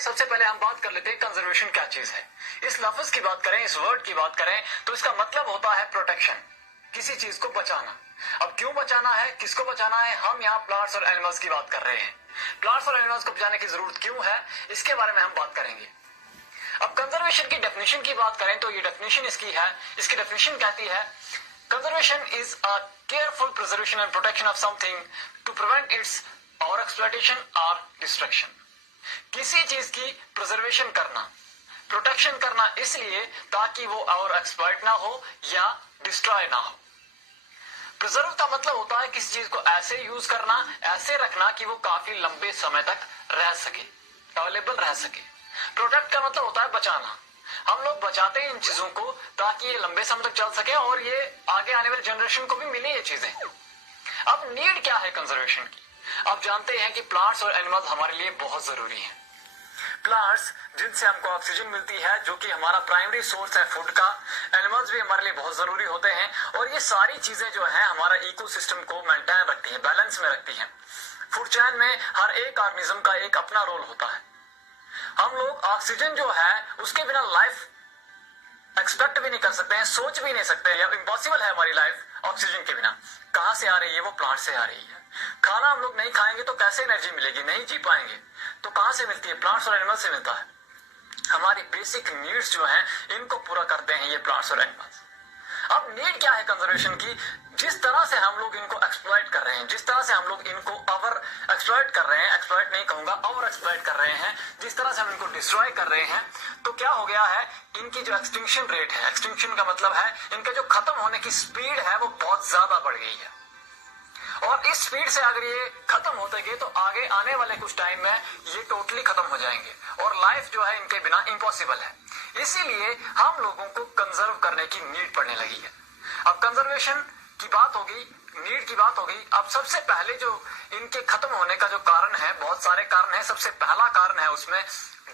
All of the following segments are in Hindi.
सबसे पहले हम बात कर लेते हैं कंजर्वेशन क्या चीज है। इस लफ्ज की बात करें, इस वर्ड की बात करें तो इसका मतलब होता है प्रोटेक्शन, किसी चीज को बचाना। अब क्यों बचाना है, किसको बचाना है, हम यहाँ प्लांट्स और एनिमल्स की बात कर रहे हैं। प्लांट्स और एनिमल्स को बचाने की जरूरत क्यों है, इसके बारे में हम बात करेंगे। अब कंजर्वेशन की डेफिनेशन की बात करें तो ये डेफिनेशन इसकी है, इसकी डेफिनेशन कहती है conservation is a careful preservation and protection of something to prevent its over exploitation और डिस्ट्रक्शन। किसी चीज की प्रिजर्वेशन करना, प्रोटेक्शन करना इसलिए ताकि वो ओवर एक्सप्लॉयट ना हो या डिस्ट्रॉय ना हो। प्रिजर्व का मतलब होता है किसी चीज को ऐसे यूज करना, ऐसे रखना कि वो काफी लंबे समय तक रह सके, अवेलेबल रह सके। प्रोटेक्ट का मतलब होता है बचाना, हम लोग बचाते हैं इन चीजों को ताकि ये लंबे समय तक चल सके और ये आगे आने वाले जनरेशन को भी मिले ये चीजें। अब नीड क्या है कंजर्वेशन की। आप जानते हैं कि प्लांट्स और एनिमल्स हमारे लिए बहुत जरूरी हैं। प्लांट्स जिनसे हमको ऑक्सीजन मिलती है जो कि हमारा प्राइमरी सोर्स है फूड का, एनिमल्स भी हमारे लिए बहुत जरूरी होते हैं और ये सारी चीजें जो है हमारा इकोसिस्टम को मेंटेन रखती है, बैलेंस में रखती है। फूड चेन में हर एक ऑर्गेनिज्म का एक अपना रोल होता है। हम लोग ऑक्सीजन जो है उसके बिना लाइफ एक्सपेक्ट भी नहीं कर सकते हैं, सोच भी नहीं सकते हैं, इम्पॉसिबल है हमारी लाइफ ऑक्सीजन के बिना। कहां से आ रही है, वो प्लांट से आ रही है। खाना हम लोग नहीं खाएंगे तो कैसे एनर्जी मिलेगी, नहीं जी पाएंगे। तो कहां से मिलती है, प्लांट्स और एनिमल्स से मिलता है। हमारी बेसिक नीड्स जो हैं इनको पूरा करते हैं ये प्लांट्स और एनिमल्स। अब नीड क्या है कंजर्वेशन की, जिस तरह से हम लोग इनको एक्सप्लॉइट कर रहे हैं, जिस तरह से हम लोग इनको ओवर एक्सप्लॉइट कर रहे हैं, एक्सप्लॉइट नहीं कहूंगा, ओवर एक्सप्लॉइट कर रहे हैं, जिस तरह से हम इनको डिस्ट्रॉय कर रहे हैं, तो क्या हो गया है, इनकी जो एक्सटिंक्शन रेट है, एक्सटिंक्शन का मतलब है इनका जो खत्म होने की स्पीड है वो बहुत ज्यादा बढ़ गई है। और इस स्पीड से अगर ये खत्म होते गए तो आगे आने वाले कुछ टाइम में ये टोटली खत्म हो जाएंगे और लाइफ जो है इनके बिना इम्पॉसिबल है। इसीलिए हम लोगों को कंजर्व करने की नीड पड़ने लगी है। अब कंजर्वेशन की बात होगी, नीड की बात होगी। अब सबसे पहले जो इनके खत्म होने का जो कारण है, बहुत सारे कारण है, सबसे पहला कारण है उसमें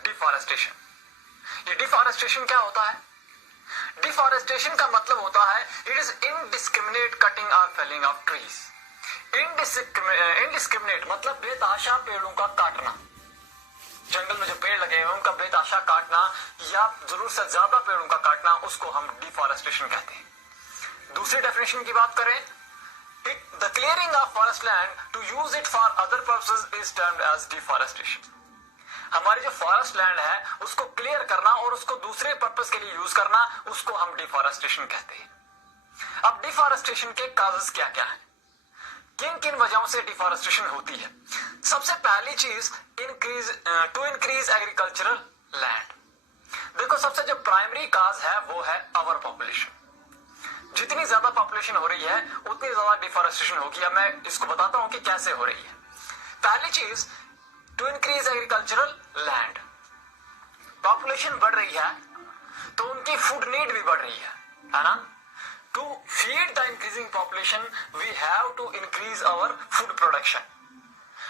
डिफॉरेस्टेशन। ये डिफॉरेस्टेशन क्या होता है, डिफॉरेस्टेशन का मतलब होता है इट इज इनडिस्क्रिमिनेट कटिंग और फेलिंग ऑफ ट्रीज। इनडिस्क्रिमिनेट मतलब बेतहाशा पेड़ों का काटना, जंगल में जो पेड़ लगे हुए उनका बेतहाशा काटना या जरूरत से ज्यादा पेड़ों का काटना, उसको हम डिफॉरेस्टेशन कहते हैं। दूसरी डेफिनेशन की बात करें, the clearing of forest land to use it for other purposes is termed as deforestation. हमारी जो फॉरेस्ट लैंड है उसको क्लियर करना और उसको दूसरे पर्पस के लिए यूज करना, उसको हम डिफॉरेस्टेशन कहते हैं। अब डिफॉरेस्टेशन के काजेस क्या क्या है, किन किन वजहों से डिफॉरेस्टेशन होती है। सबसे पहली चीज टू इंक्रीज एग्रीकल्चरल लैंड। देखो सबसे जो प्राइमरी काज है वो है आवर पॉपुलेशन। जितनी ज्यादा पॉपुलेशन हो रही है उतनी ज्यादा डिफॉरेस्टेशन होगी। अब मैं इसको बताता हूं कि कैसे हो रही है। पहली चीज to increase agricultural land. Population बढ़ रही है तो उनकी फूड नीड भी बढ़ रही है ना। To feed the increasing population, we have to increase our food production.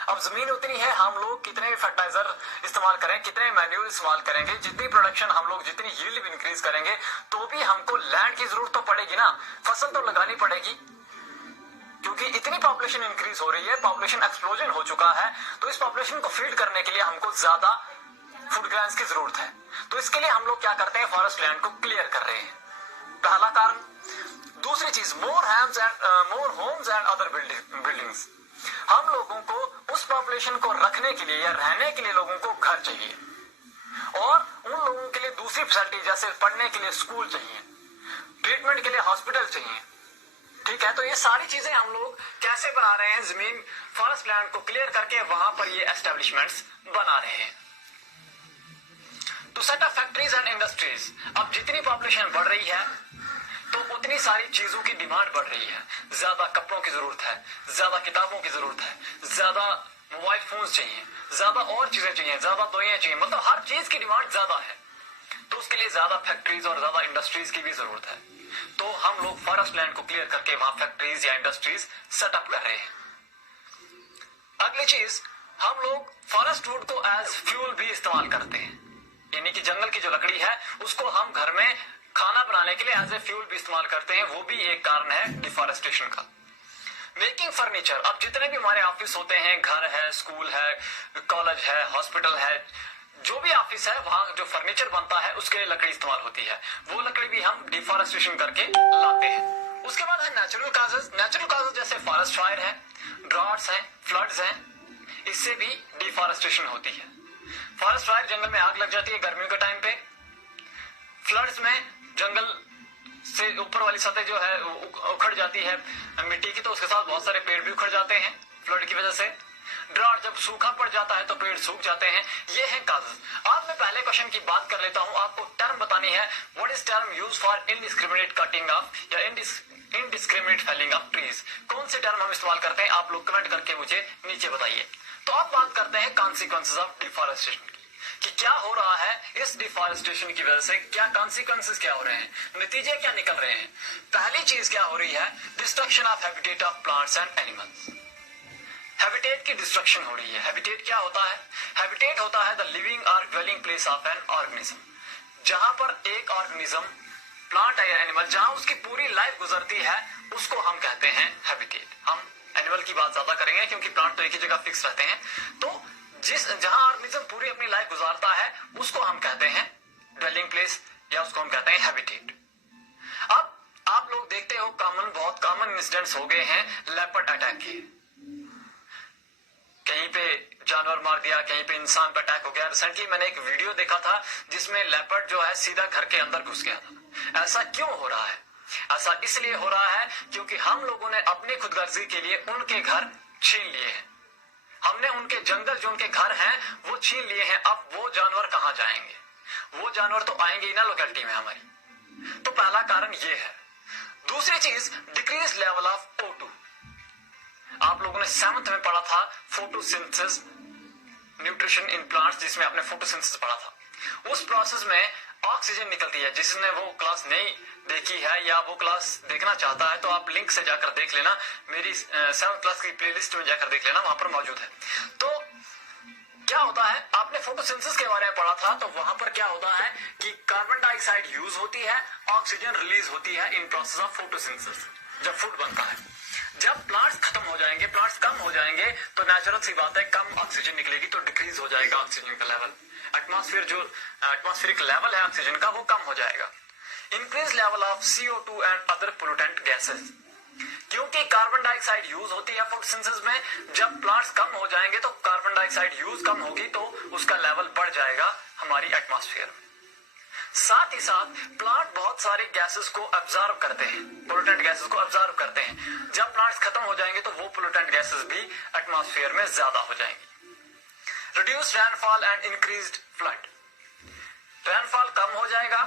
अब जमीन उतनी है, हम लोग कितने फर्टिलाइजर इस्तेमाल करें, कितने मैन्यूर इस्तेमाल करेंगे, जितनी प्रोडक्शन हम लोग, जितनी यील्ड भी इंक्रीज करेंगे तो भी हमको लैंड की जरूरत तो पड़ेगी ना, फसल तो लगानी पड़ेगी। क्योंकि इतनी पॉपुलेशन इंक्रीज हो रही है, पॉपुलेशन एक्सप्लोजन हो चुका है, तो इस पॉपुलेशन को फीड करने के लिए हमको ज्यादा फूड ग्रेन्स की जरूरत है। तो इसके लिए हम लोग क्या करते हैं, फॉरेस्ट लैंड को क्लियर कर रहे हैं, पहला कारण। दूसरी चीज मोर होम्स एंड अदर बिल्डिंग्स। हम लोगों को उस पॉपुलेशन को रखने के लिए या रहने के लिए लोगों को घर चाहिए और उन लोगों के लिए दूसरी फैसिलिटी जैसे पढ़ने के लिए स्कूल चाहिए, ट्रीटमेंट के लिए हॉस्पिटल चाहिए। ठीक है, तो ये सारी चीजें हम लोग कैसे बना रहे हैं, जमीन फॉरेस्ट लैंड को क्लियर करके वहां पर ये एस्टेब्लिशमेंट्स बना रहे हैं। To set up factories and industries. अब जितनी पॉपुलेशन बढ़ रही है तो उतनी सारी चीजों की डिमांड बढ़ रही है। ज्यादा कपड़ों की जरूरत है, ज्यादा किताबों की जरूरत है, ज्यादा मोबाइल फोन्स चाहिए, ज्यादा और चीजें चाहिए, ज्यादा दवाइयां चाहिए, मतलब हर चीज की डिमांड ज्यादा है। तो उसके लिए ज्यादा फैक्ट्रीज और ज्यादा इंडस्ट्रीज की भी जरूरत है। तो हम लोग फॉरेस्ट लैंड को क्लियर करके वहां फैक्ट्रीज या इंडस्ट्रीज सेटअप कर रहे हैं। अगली चीज, हम लोग फॉरेस्ट वुड को एज फ्यूल भी इस्तेमाल करते हैं, यानी कि जंगल की जो लकड़ी है उसको हम घर में खाना बनाने के लिए एज ए फ्यूल भी इस्तेमाल करते हैं। वो भी एक कारण है डिफॉरेस्टेशन का। Making furniture. अब जितने भी हमारे ऑफिस होते हैं, घर है, स्कूल है, कॉलेज है, हॉस्पिटल है, जो भी ऑफिस है वहां जो फर्नीचर बनता है उसके लिए लकड़ी इस्तेमाल होती है, वो लकड़ी भी हम डिफॉरेस्टेशन करके लाते हैं। उसके बाद है नेचुरल काजेज। नेचुरल काजेज जैसे फॉरेस्ट फायर है, ड्रॉट्स है, फ्लड्स है, इससे भी डिफॉरेस्टेशन होती है। फॉरेस्ट फायर, जंगल में आग लग जाती है गर्मियों के टाइम पे। फ्लड्स में जंगल से ऊपर वाली सतह जो है उखड़ जाती है मिट्टी की, तो उसके साथ बहुत सारे पेड़ भी उखड़ जाते हैं फ्लड की वजह से। ड्रॉट, जब सूखा पड़ जाता है तो पेड़ सूख जाते हैं। ये है काजेज। आज मैं पहले क्वेश्चन की बात कर लेता हूं। आपको टर्म बतानी है। What is term use for indiscriminate cutting of या इनडिस्क्रिमिनेट फेलिंग ऑफ ट्रीज? कौन से टर्म हम इस्तेमाल करते हैं? आप लोग कमेंट करके मुझे नीचे बताइए। तो अब बात करते हैं कॉन्सिक्वेंसेज ऑफ डिफॉरेस्टेशन की, कि क्या हो रहा है इस डिफॉरेस्टेशन की वजह से, क्या कॉन्सिक्वेंसेज क्या हो रहे हैं, नतीजे क्या निकल रहे हैं। पहली चीज क्या हो रही है? Destruction of habitat of plants and animals. Habitat की डिस्ट्रक्शन हो रही है। हैबिटेट क्या होता है? हैबिटेट होता है द लिविंग और dwelling place of an organism, जहां पर एक ऑर्गेनिज्म, प्लांट है या एनिमल, जहां उसकी पूरी लाइफ गुजरती है, उसको हम कहते हैं हैबिटेट। हम एनिमल की बात ज्यादा करेंगे क्योंकि प्लांट तो एक ही जगह फिक्स रहते हैं। तो जहां ऑर्गेनिज्म पूरी अपनी लाइफ गुजारता है उसको हम कहते हैं ड्वेलिंग प्लेस, या उसको हम कहते हैं हैबिटेट। अब आप लोग देखते हो बहुत कॉमन इंसिडेंट्स हो गए हैं लेपर्ड अटैक के। कहीं पे जानवर मार दिया, कहीं पे इंसान पे अटैक हो गया। रिसेंटली मैंने एक वीडियो देखा था जिसमें लेपर्ड जो है सीधा घर के अंदर घुस गया था। ऐसा क्यों हो रहा है? ऐसा इसलिए हो रहा है क्योंकि हम लोगों ने अपनी खुदगर्जी के लिए उनके घर छीन लिए हैं। हमने उनके जंगल, जो उनके घर हैं, वो छीन लिए हैं। अब वो जानवर कहां जाएंगे? वो जानवर तो आएंगे ही ना लोकेलिटी में हमारी। तो पहला कारण ये है। दूसरी चीज, डिक्रीज लेवल ऑफ O2। आप लोगों ने 7th में पढ़ा था फोटोसिंथेसिस न्यूट्रिशन इन प्लांट्स, जिसमें आपने फोटोसिंथेसिस पढ़ा था। उस प्रोसेस में ऑक्सीजन निकलती है। जिसने वो क्लास नहीं देखी है या वो क्लास देखना चाहता है तो आप लिंक से जाकर देख लेना, मेरी 7th क्लास की प्लेलिस्ट में जाकर देख लेना, वहां पर मौजूद है। तो क्या होता है, आपने फोटोसिंथेसिस के बारे में पढ़ा था, तो वहां पर क्या होता है कि कार्बन डाइऑक्साइड यूज होती है, ऑक्सीजन रिलीज होती है इन प्रोसेस ऑफ फोटोसिंथेसिस, जब फूड बनता है। जब प्लांट्स खत्म हो जाएंगे, प्लांट्स कम हो जाएंगे, तो नेचुरल सी बात है कम ऑक्सीजन निकलेगी, तो डिक्रीज हो जाएगा ऑक्सीजन का लेवल। एटमॉस्फेरिक लेवल है ऑक्सीजन का, वो कम हो जाएगा। Increase level of CO2 and other pollutant gases. क्योंकि कार्बन डाइऑक्साइड यूज होती है फोटोसिंथेसिस में, जब प्लांट्स कम हो जाएंगे तो कार्बन डाइऑक्साइड यूज कम होगी, तो उसका लेवल बढ़ जाएगा हमारी एटमॉस्फेयर में। साथ ही साथ प्लांट बहुत सारे गैसेस को अब्जॉर्ब करते हैं, पोल्यूटेंट गैसेस को अब्जॉर्ब करते हैं। जब प्लांट्स खत्म हो जाएंगे तो वो पोल्यूटेंट गैसेस भी एटमॉस्फेयर में ज्यादा हो जाएंगी। Reduced rainfall and increased flood. Rainfall कम हो जाएगा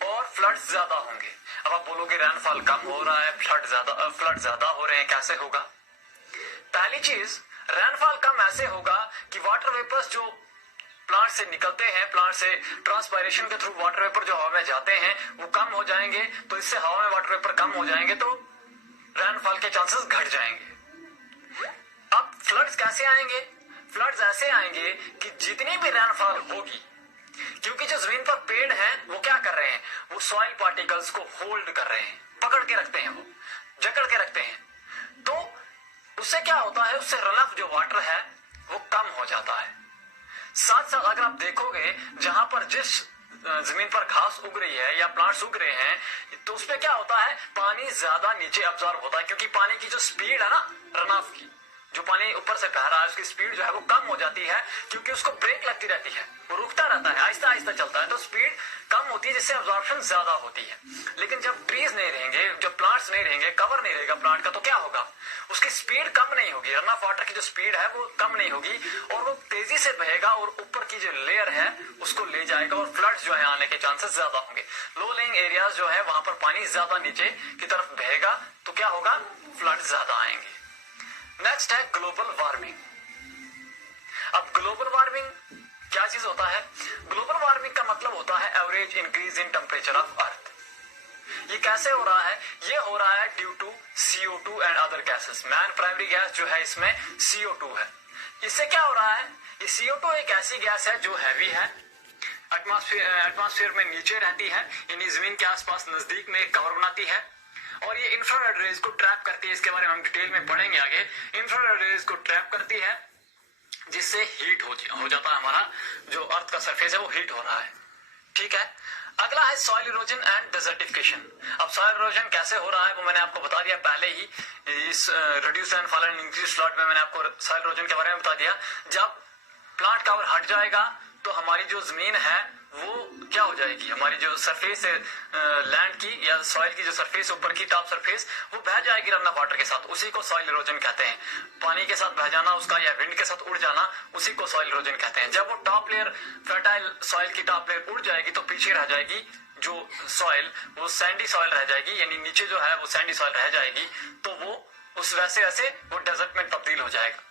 और फ्लड्स ज्यादा होंगे। अब आप बोलोगे रेनफॉल कम हो रहा है, फ्लड ज्यादा हो रहे हैं, कैसे होगा? पहली चीज, रेनफॉल कम ऐसे होगा कि वाटर वेपर्स जो प्लांट से निकलते हैं, प्लांट से ट्रांसपायरेशन के थ्रू वाटर वेपर जो हवा में जाते हैं वो कम हो जाएंगे, तो इससे हवा में वाटर वेपर कम हो जाएंगे तो रेनफॉल के चांसेस घट जाएंगे। अब फ्लड्स कैसे आएंगे? फ्लड्स ऐसे आएंगे कि जितनी भी रेनफॉल होगी, क्योंकि जो जमीन पर पेड़ हैं वो क्या कर रहे हैं, वो सॉइल पार्टिकल्स को होल्ड कर रहे हैं, पकड़ के रखते हैं, वो जकड़ के रखते हैं। तो उससे क्या होता है, उससे रन ऑफ जो वाटर है वो कम हो जाता है। साथ साथ अगर आप देखोगे जहां पर जिस जमीन पर घास उग रही है या प्लांट्स उग रहे हैं, तो उसपे क्या होता है, पानी ज्यादा नीचे अब्जॉर्ब होता है, क्योंकि पानी की जो स्पीड है ना, रन ऑफ की, जो पानी ऊपर से बह रहा है उसकी स्पीड जो है वो कम हो जाती है, क्योंकि उसको ब्रेक लगती रहती है, वो रुकता रहता है, आहिस्ता आहिस्ता चलता है, तो स्पीड कम होती है, जिससे अब्जॉर्प्शन ज्यादा होती है। लेकिन जब ट्रीज नहीं रहेंगे, जब प्लांट्स नहीं रहेंगे, कवर नहीं रहेगा प्लांट का, तो क्या होगा, उसकी स्पीड कम नहीं होगी, रन ऑफ वाटर की जो स्पीड है वो कम नहीं होगी, और वो तेजी से बहेगा और ऊपर की जो लेयर है उसको ले जाएगा, और फ्लड्स जो है आने के चांसेस ज्यादा होंगे। लो लेइंग एरियाज जो है वहां पर पानी ज्यादा नीचे की तरफ बहेगा, तो क्या होगा, फ्लड ज्यादा आएंगे। नेक्स्ट है ग्लोबल वार्मिंग। अब ग्लोबल वार्मिंग क्या चीज होता है? ग्लोबल वार्मिंग का मतलब होता है average increase in temperature of earth. ये कैसे हो रहा है? ये हो रहा है due to CO2 and other gases. Main primary gas जो है इसमें CO2 है। इससे क्या हो रहा है, ये CO2 एक ऐसी गैस है जो हैवी है, एटमॉस्फेयर में नीचे रहती है, यानी जमीन के आसपास नजदीक में एक कवर बनाती है, और ये इंफ्रारेड रेज को ट्रैप करती है। इसके बारे में हम डिटेल में पढ़ेंगे आगे। इंफ्रारेड रेज को ट्रैप करती है जिससे हीट हो जाता है, हमारा जो अर्थ का सरफेस है वो हीट हो रहा है। ठीक है, अगला है सॉइल इरोजन एंड डेजर्टिफिकेशन। अब सॉइल इरोजन कैसे हो रहा है वो मैंने आपको बता दिया पहले ही, इस reduce and fall and increase flood में मैंने आपको सॉइल इरोजन के बारे में बता दिया। जब प्लांट कवर हट जाएगा तो हमारी जो जमीन है वो क्या हो जाएगी, हमारी जो सरफेस है लैंड की या सॉइल की जो सरफेस ऊपर की टॉप सरफेस वो बह जाएगी रन ऑफ वाटर के साथ, उसी को सॉइल इरोजन कहते हैं। पानी के साथ बह जाना उसका या विंड के साथ उड़ जाना, उसी को सॉइल इरोजन कहते हैं। जब वो टॉप लेयर फर्टाइल सॉइल की टॉप लेयर उड़ जाएगी तो पीछे रह जाएगी जो सॉइल, वो सैंडी सॉइल रह जाएगी, यानी नीचे जो है वो सैंडी सॉइल रह जाएगी, तो वो उस वैसे वैसे वो डेजर्ट में तब्दील हो जाएगा।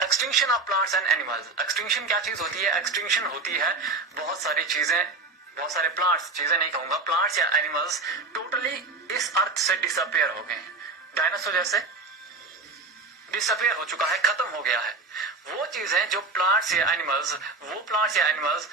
Extinction of plants and animals. Extinction क्या चीज होती है? एक्सटिंक्शन होती है बहुत सारी चीजें, बहुत सारे प्लांट्स, चीजें नहीं कहूंगा, प्लांट्स या एनिमल्स टोटली इस अर्थ से डिसअपियर हो गए। डायनासोर जैसे डिसअपियर हो चुका है, खत्म हो गया है। वो चीजें जो प्लांट्स या एनिमल्स, वो प्लांट्स या एनिमल्स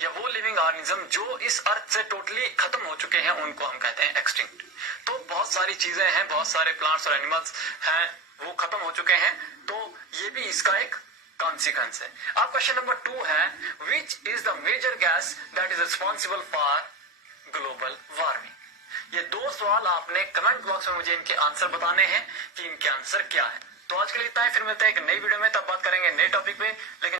या वो लिविंग ऑर्गेनिज्म जो इस अर्थ से टोटली खत्म हो चुके हैं उनको हम कहते हैं एक्सटिंक्ट। तो बहुत सारी चीजें हैं, बहुत सारे प्लांट्स और एनिमल्स हैं वो खत्म हो चुके हैं, तो ये भी इसका एक कॉन्सिक्वेंस है। अब क्वेश्चन नंबर 2 है, which is the major gas that is responsible for global warming. ये 2 सवाल आपने कमेंट बॉक्स में मुझे इनके आंसर बताने हैं कि इनके आंसर क्या है। तो आज के लिए इतना ही, फिर मिलते हैं एक नई वीडियो में, तब बात करेंगे नए टॉपिक पे। लेकिन